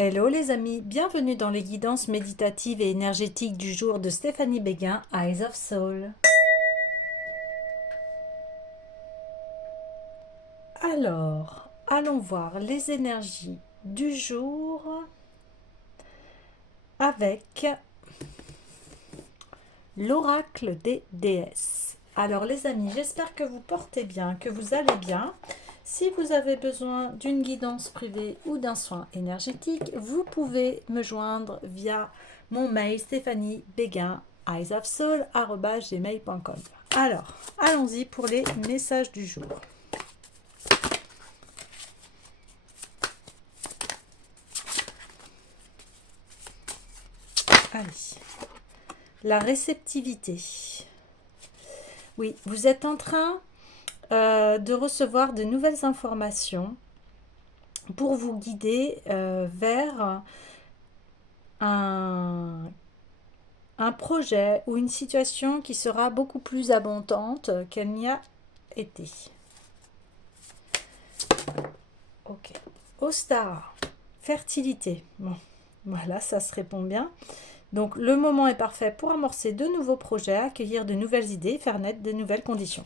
Hello les amis, bienvenue dans les guidances méditatives et énergétiques du jour de Stéphanie Béguin, Eyes of Soul. Alors, allons voir les énergies du jour avec l'oracle des déesses. Alors les amis, j'espère que vous portez bien, que vous allez bien. Si vous avez besoin d'une guidance privée ou d'un soin énergétique, vous pouvez me joindre via mon mail stephaniebéguin@gmail.com. Alors, allons-y pour les messages du jour. Allez, la réceptivité. Oui, vous êtes en train de recevoir de nouvelles informations pour vous guider vers un projet ou une situation qui sera beaucoup plus abondante qu'elle n'y a été. Ok. Ostara, fertilité. Bon, voilà, ça se répond bien. Donc, le moment est parfait pour amorcer de nouveaux projets, accueillir de nouvelles idées, faire naître de nouvelles conditions.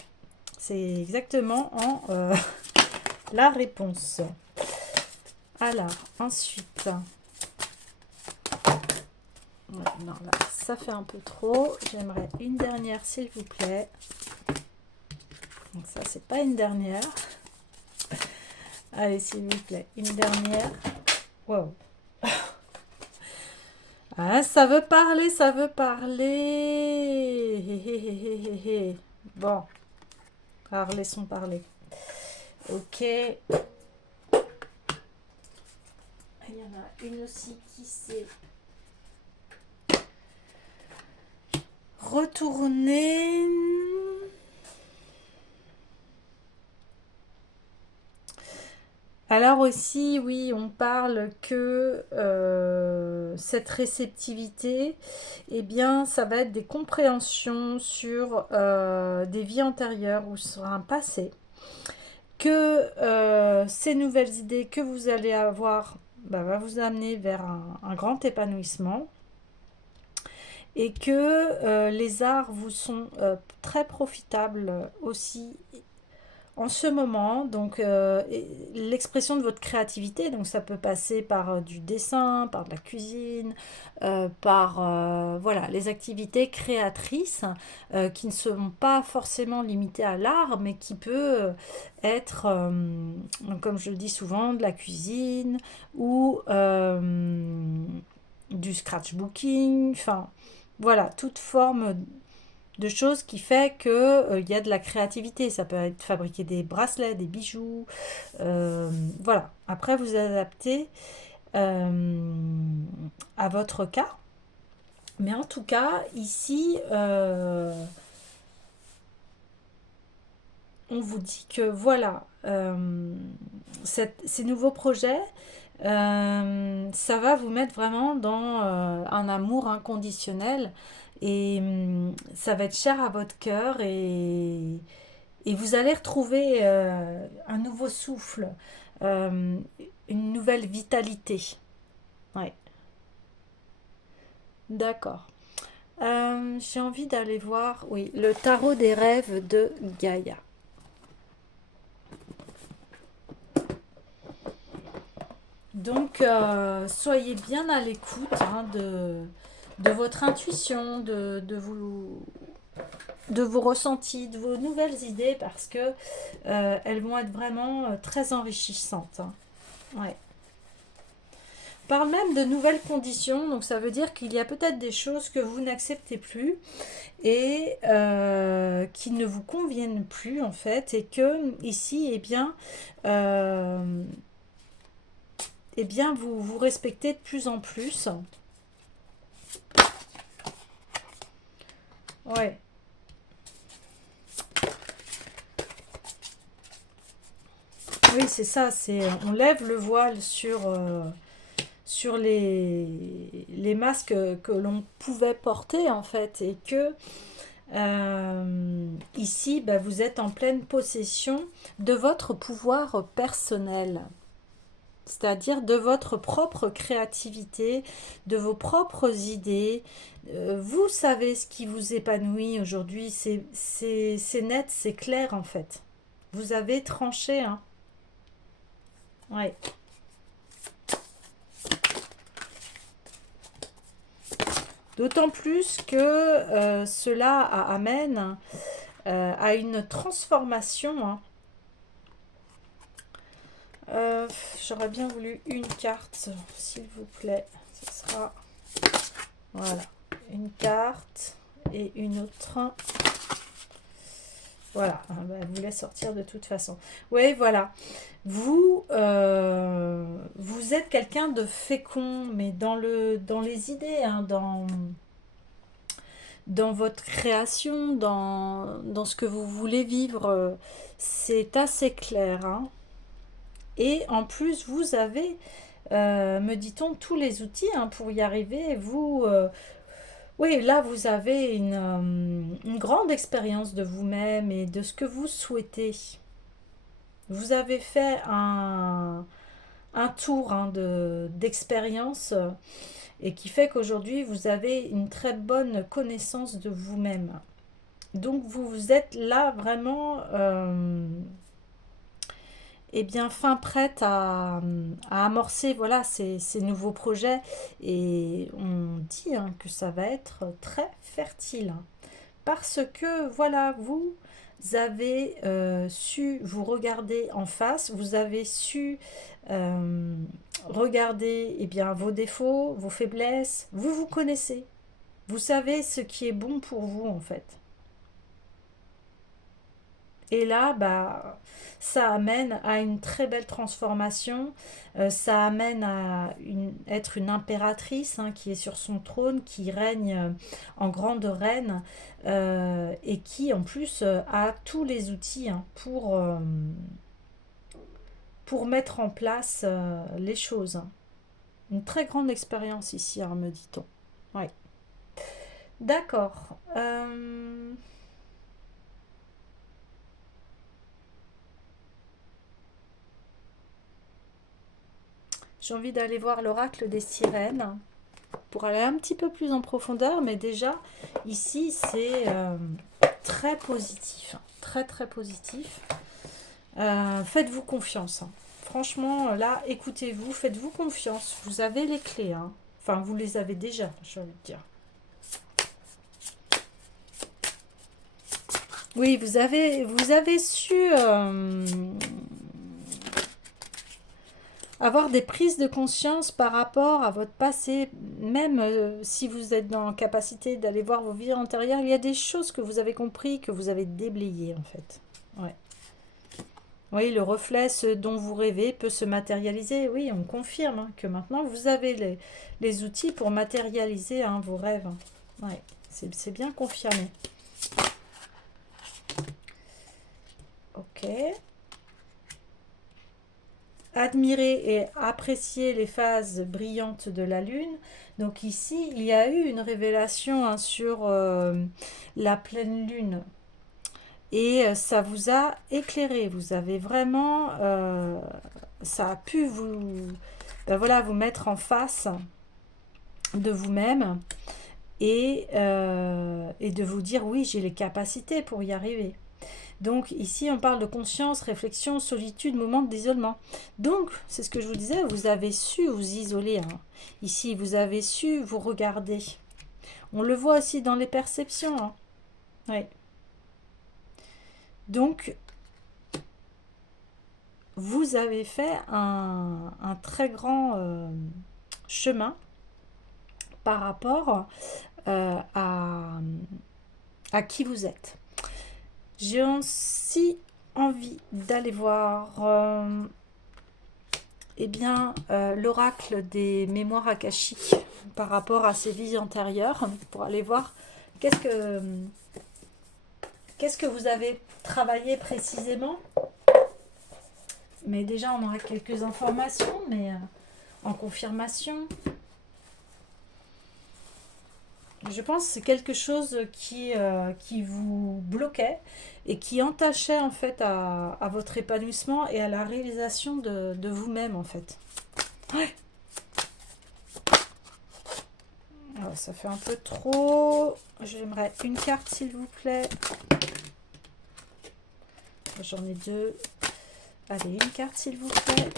C'est exactement la réponse. Alors, ensuite... Ouais, non, là, ça fait un peu trop. J'aimerais une dernière, s'il vous plaît. Donc ça, c'est pas une dernière. Allez, s'il vous plaît, une dernière. Wow. Ah, ça veut parler, ça veut parler. Bon, alors laissons parler. Ok. Il y en a une aussi qui s'est retournée. Alors aussi, oui, on parle que cette réceptivité, eh bien, ça va être des compréhensions sur des vies antérieures ou sur un passé, que ces nouvelles idées que vous allez avoir va vous amener vers un grand épanouissement et que les arts vous sont très profitables aussi en ce moment. Donc l'expression de votre créativité, donc ça peut passer par du dessin, par de la cuisine, par voilà, les activités créatrices qui ne sont pas forcément limitées à l'art, mais qui peut être, comme je le dis souvent, de la cuisine ou du scratchbooking, enfin voilà, toute forme de choses qui fait que il y a de la créativité. Ça peut être fabriquer des bracelets, des bijoux, voilà. Après, vous adaptez à votre cas. Mais en tout cas, ici, on vous dit que voilà, ces nouveaux projets, ça va vous mettre vraiment dans un amour inconditionnel et ça va être cher à votre cœur et vous allez retrouver un nouveau souffle, euh, une nouvelle vitalité. Ouais, d'accord. J'ai envie d'aller voir, oui, le tarot des rêves de Gaïa. Donc, soyez bien à l'écoute de votre intuition, de vos ressentis, de vos nouvelles idées, parce que elles vont être vraiment très enrichissantes, hein. Ouais. On parle même de nouvelles conditions, donc ça veut dire qu'il y a peut-être des choses que vous n'acceptez plus et qui ne vous conviennent plus en fait, et que ici, eh bien vous vous respectez de plus en plus. Ouais. Oui, c'est ça, c'est on lève le voile sur les masques que l'on pouvait porter en fait, et que ici, bah, vous êtes en pleine possession de votre pouvoir personnel. c'est-à-dire de votre propre créativité, de vos propres idées. Vous savez ce qui vous épanouit aujourd'hui, c'est net, c'est clair en fait. Vous avez tranché, hein. Ouais. D'autant plus que cela amène à une transformation, hein. Euh, J'aurais bien voulu une carte, s'il vous plaît. Ce sera, voilà, une carte et une autre. Voilà, elle voulait sortir de toute façon. Oui, voilà. Vous êtes quelqu'un de fécond, mais dans les idées, hein, dans votre création, dans ce que vous voulez vivre, c'est assez clair, hein. Et en plus, vous avez, me dit-on, tous les outils, hein, pour y arriver. Oui, là, vous avez une grande expérience de vous-même et de ce que vous souhaitez. Vous avez fait un tour, hein, d'expérience, et qui fait qu'aujourd'hui, vous avez une très bonne connaissance de vous-même. Donc, vous êtes là vraiment, eh bien, fin prête à amorcer, voilà, ces nouveaux projets. Et on dit, hein, que ça va être très fertile. Parce que, voilà, vous avez su vous regarder en face, vous avez su euh, regarder, eh bien, vos défauts, vos faiblesses. Vous vous connaissez. Vous savez ce qui est bon pour vous, en fait. Et là, bah, ça amène à une très belle transformation. Ça amène à être une impératrice, hein, qui est sur son trône, qui règne en grande reine, et qui, en plus, a tous les outils, hein, pour mettre en place les choses. Une très grande expérience ici, hein, me dit-on. Oui. D'accord. J'ai envie d'aller voir l'oracle des sirènes pour aller un petit peu plus en profondeur, mais déjà, ici, c'est très positif, hein, très très positif. Faites-vous confiance, hein. Franchement, là, écoutez-vous, faites-vous confiance. Vous avez les clés, hein. Enfin, vous les avez déjà, j'ai envie de dire. Oui, vous avez su avoir des prises de conscience par rapport à votre passé, même si vous êtes dans la capacité d'aller voir vos vies antérieures, il y a des choses que vous avez compris, que vous avez déblayées en fait. Ouais. Oui, le reflet, ce dont vous rêvez, peut se matérialiser. Oui, on confirme, hein, que maintenant vous avez les outils pour matérialiser, hein, vos rêves. Ouais, c'est bien confirmé. Ok. Admirer et apprécier les phases brillantes de la Lune. Donc ici, il y a eu une révélation, hein, sur la pleine Lune. Et ça vous a éclairé. Vous avez vraiment... ça a pu ben voilà, vous mettre en face de vous-même et de vous dire, oui, j'ai les capacités pour y arriver. Donc ici, on parle de conscience, réflexion, solitude, moment d'isolement. Donc, c'est ce que je vous disais, vous avez su vous isoler, hein. Ici, vous avez su vous regarder. On le voit aussi dans les perceptions, hein. Ouais. Donc, vous avez fait un très grand chemin par rapport à qui vous êtes. J'ai aussi envie d'aller voir eh bien, l'oracle des mémoires akashiques par rapport à ces vies antérieures, pour aller voir qu'est-ce que vous avez travaillé précisément. Mais déjà, on aurait quelques informations, mais en confirmation. Je pense que c'est quelque chose qui vous bloquait et qui entachait en fait à votre épanouissement et à la réalisation de vous-même en fait. Ouais. Alors, ça fait un peu trop. J'aimerais une carte s'il vous plaît. J'en ai deux. Allez, une carte s'il vous plaît.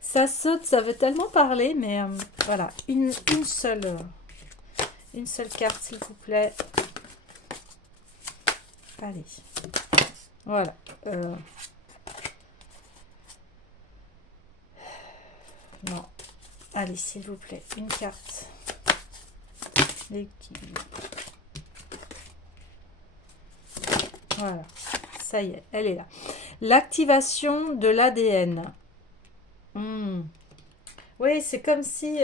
Ça saute, ça veut tellement parler, mais voilà, une seule carte s'il vous plaît. Allez, voilà. Non, allez s'il vous plaît, une carte. L'équilibre. Voilà, ça y est, elle est là. L'activation de l'ADN. Oui, c'est comme si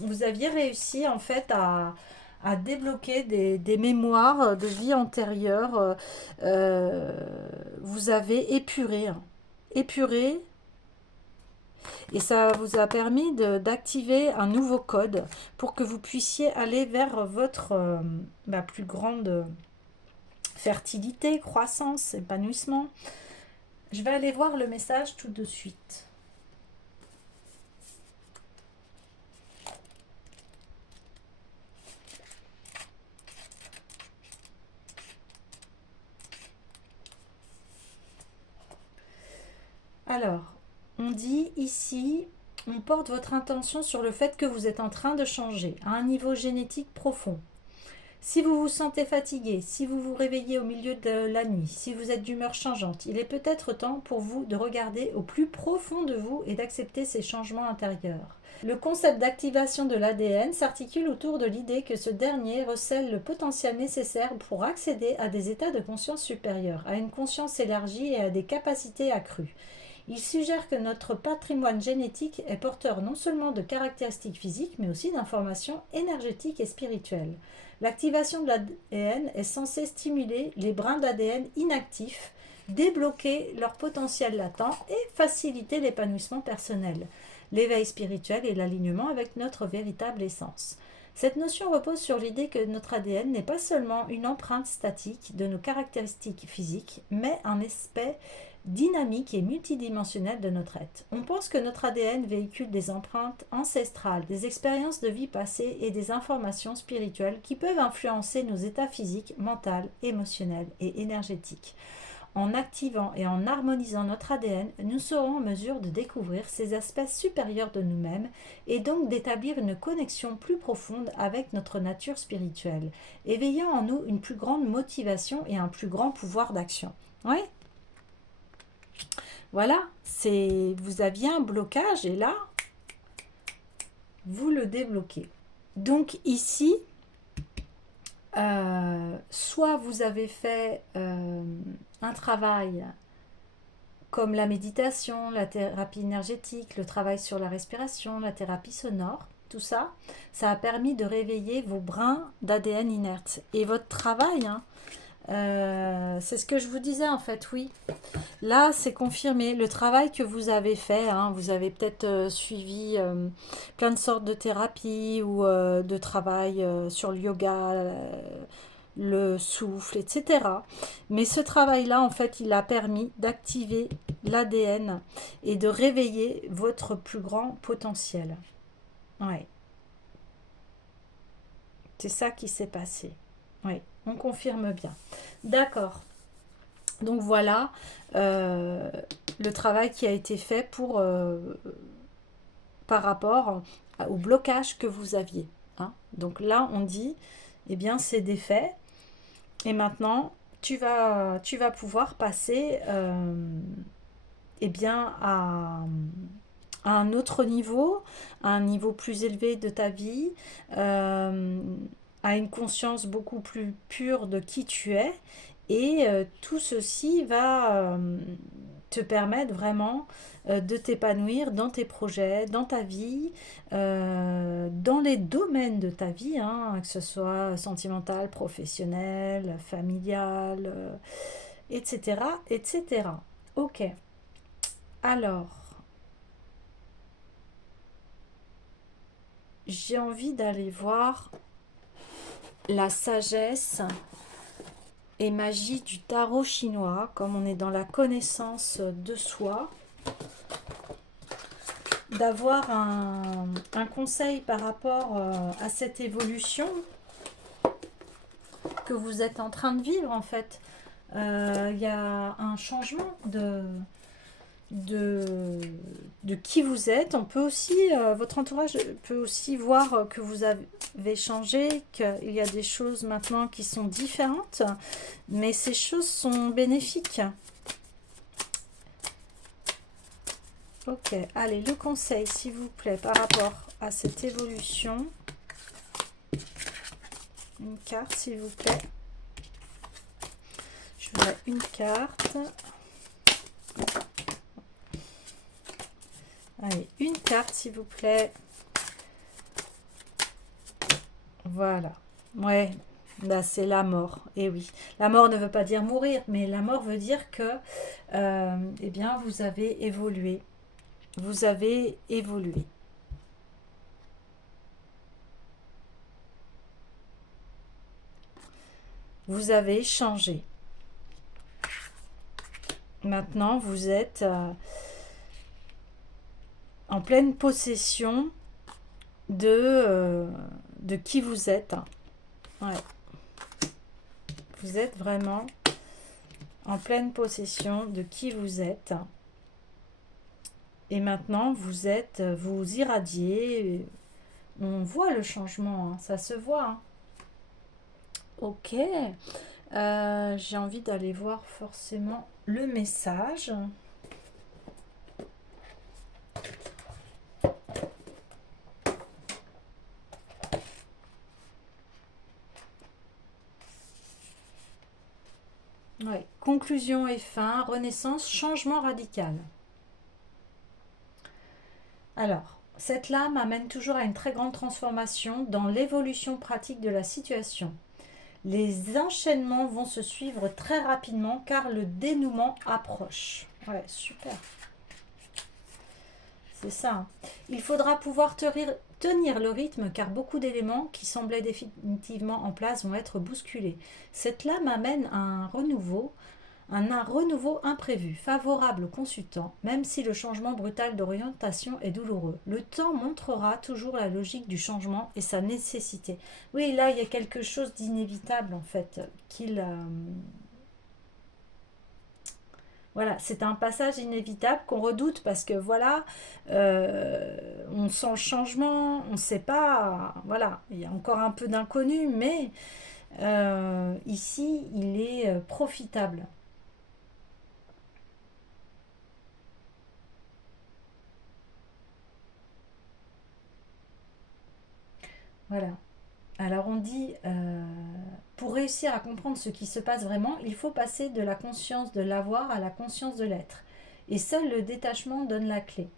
vous aviez réussi en fait à débloquer des mémoires de vie antérieure. Vous avez épuré, hein. Épuré, et ça vous a permis d'activer un nouveau code pour que vous puissiez aller vers votre plus grande fertilité, croissance, épanouissement. Je vais aller voir le message tout de suite. Alors, on dit ici, on porte votre intention sur le fait que vous êtes en train de changer à un niveau génétique profond. Si vous vous sentez fatigué, si vous vous réveillez au milieu de la nuit, si vous êtes d'humeur changeante, il est peut-être temps pour vous de regarder au plus profond de vous et d'accepter ces changements intérieurs. Le concept d'activation de l'ADN s'articule autour de l'idée que ce dernier recèle le potentiel nécessaire pour accéder à des états de conscience supérieurs, à une conscience élargie et à des capacités accrues. Il suggère que notre patrimoine génétique est porteur non seulement de caractéristiques physiques, mais aussi d'informations énergétiques et spirituelles. L'activation de l'ADN est censée stimuler les brins d'ADN inactifs, débloquer leur potentiel latent et faciliter l'épanouissement personnel, l'éveil spirituel et l'alignement avec notre véritable essence. Cette notion repose sur l'idée que notre ADN n'est pas seulement une empreinte statique de nos caractéristiques physiques, mais un aspect dynamique et multidimensionnelle de notre être. On pense que notre ADN véhicule des empreintes ancestrales, des expériences de vie passée et des informations spirituelles qui peuvent influencer nos états physiques, mentaux, émotionnels et énergétiques. En activant et en harmonisant notre ADN, nous serons en mesure de découvrir ces aspects supérieurs de nous-mêmes et donc d'établir une connexion plus profonde avec notre nature spirituelle, éveillant en nous une plus grande motivation et un plus grand pouvoir d'action. Oui. Voilà, vous aviez un blocage et là, vous le débloquez. Donc ici, soit vous avez fait un travail comme la méditation, la thérapie énergétique, le travail sur la respiration, la thérapie sonore, tout ça, ça a permis de réveiller vos brins d'ADN inerte. Et votre travail, hein, c'est ce que je vous disais en fait, oui. Là, c'est confirmé. Le travail que vous avez fait, hein, vous avez peut-être suivi plein de sortes de thérapies ou de travail sur le yoga, le souffle, etc. Mais ce travail-là, en fait, il a permis d'activer l'ADN et de réveiller votre plus grand potentiel. Ouais. C'est ça qui s'est passé. Oui, on confirme bien. D'accord. Donc voilà le travail qui a été fait par rapport au blocage que vous aviez. Hein. Donc là, on dit, eh bien, c'est défait. Et maintenant, tu vas pouvoir passer eh bien, à un autre niveau, à un niveau plus élevé de ta vie, à une conscience beaucoup plus pure de qui tu es. Et tout ceci va te permettre vraiment de t'épanouir dans tes projets, dans ta vie, dans les domaines de ta vie, hein, que ce soit sentimental, professionnel, familial, etc., etc. Ok. Alors, j'ai envie d'aller voir la sagesse et magie du tarot chinois, comme on est dans la connaissance de soi, d'avoir un conseil par rapport à cette évolution que vous êtes en train de vivre en fait. Il y a un changement de, de qui vous êtes. On peut aussi, votre entourage peut aussi voir que vous avez changé, qu'il y a des choses maintenant qui sont différentes, mais ces choses sont bénéfiques. Ok, allez, le conseil, s'il vous plaît, par rapport à cette évolution. Une carte, s'il vous plaît. Je voudrais une carte. Allez, une carte, s'il vous plaît. Voilà. Ouais, là, c'est la mort. Et oui, la mort ne veut pas dire mourir, mais la mort veut dire que, eh bien, vous avez évolué. Vous avez évolué. Vous avez changé. Maintenant, vous êtes en pleine possession de qui vous êtes. Ouais. Vous êtes vraiment en pleine possession de qui vous êtes. Et maintenant, vous irradiez. On voit le changement, hein, ça se voit. Hein. Ok. J'ai envie d'aller voir forcément le message. Ouais. Conclusion et fin, renaissance, changement radical. Alors, cette lame amène toujours à une très grande transformation dans l'évolution pratique de la situation. Les enchaînements vont se suivre très rapidement car le dénouement approche. Ouais, super. C'est ça. Hein. Il faudra pouvoir tenir le rythme car beaucoup d'éléments qui semblaient définitivement en place vont être bousculés. Cette lame amène à un renouveau imprévu, favorable au consultant, même si le changement brutal d'orientation est douloureux. Le temps montrera toujours la logique du changement et sa nécessité. Oui, là, il y a quelque chose d'inévitable, en fait, Voilà, c'est un passage inévitable qu'on redoute parce que, voilà, on sent le changement, on ne sait pas, voilà, il y a encore un peu d'inconnu, mais ici, il est profitable. Voilà. Alors on dit, pour réussir à comprendre ce qui se passe vraiment, il faut passer de la conscience de l'avoir à la conscience de l'être. Et seul le détachement donne la clé.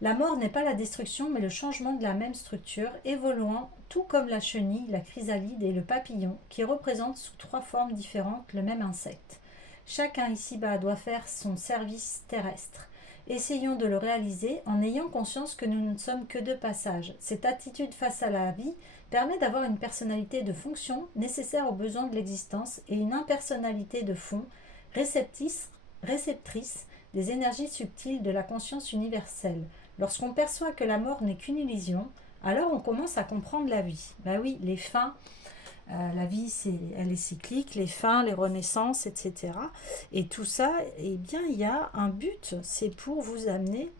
La mort n'est pas la destruction, mais le changement de la même structure, évoluant tout comme la chenille, la chrysalide et le papillon, qui représentent sous trois formes différentes le même insecte. Chacun ici-bas doit faire son service terrestre. Essayons de le réaliser en ayant conscience que nous ne sommes que de passage. Cette attitude face à la vie permet d'avoir une personnalité de fonction nécessaire aux besoins de l'existence et une impersonnalité de fond, réceptrice des énergies subtiles de la conscience universelle. Lorsqu'on perçoit que la mort n'est qu'une illusion, alors on commence à comprendre la vie. Ben oui, les fins, la vie, elle est cyclique, les fins, les renaissances, etc. Et tout ça, eh bien, il y a un but, c'est pour vous amener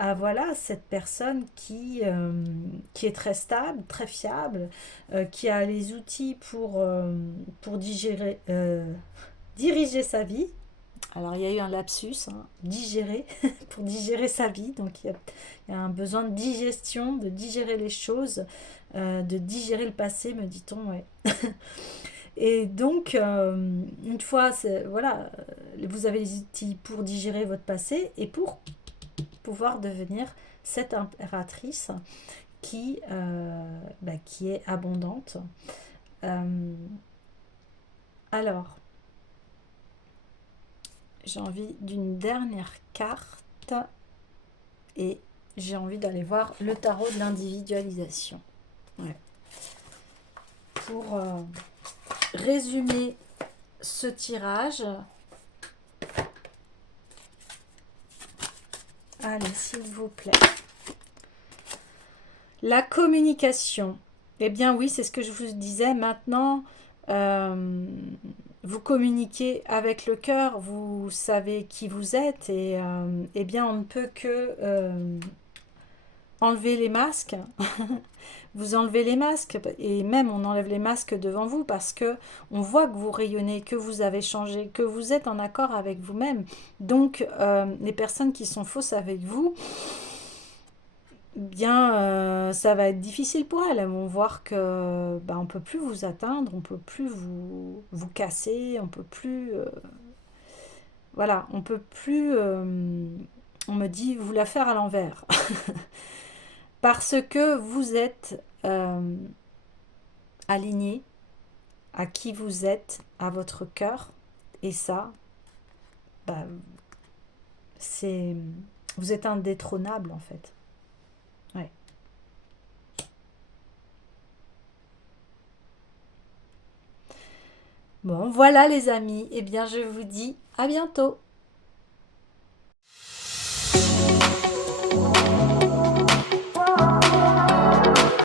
à voilà, cette personne qui est très stable, très fiable, qui a les outils pour diriger sa vie. Alors il y a eu un lapsus, hein, digérer, pour digérer sa vie, donc il y a un besoin de digestion, de digérer les choses, de digérer le passé, me dit-on, ouais. Et donc, une fois, voilà, vous avez les outils pour digérer votre passé et pour pouvoir devenir cette impératrice qui est abondante. Euh, alors, j'ai envie d'une dernière carte. carte. Et j'ai envie d'aller voir le tarot de l'individualisation. Ouais. Pour résumer ce tirage. Allez, s'il vous plaît. La communication. Eh bien oui, c'est ce que je vous disais. Maintenant, vous communiquez avec le cœur, vous savez qui vous êtes et eh bien on ne peut que enlever les masques. Vous enlevez les masques et même on enlève les masques devant vous parce que on voit que vous rayonnez, que vous avez changé, que vous êtes en accord avec vous-même. Donc les personnes qui sont fausses avec vous, bien ça va être difficile pour elles. Elles vont voir que on peut plus vous atteindre, on peut plus vous casser, on peut plus voilà, on peut plus on me dit vous la faire à l'envers parce que vous êtes aligné à qui vous êtes, à votre cœur, et ça, bah, c'est vous êtes indétrônable en fait. Ouais. Bon, voilà les amis, et bien je vous dis à bientôt.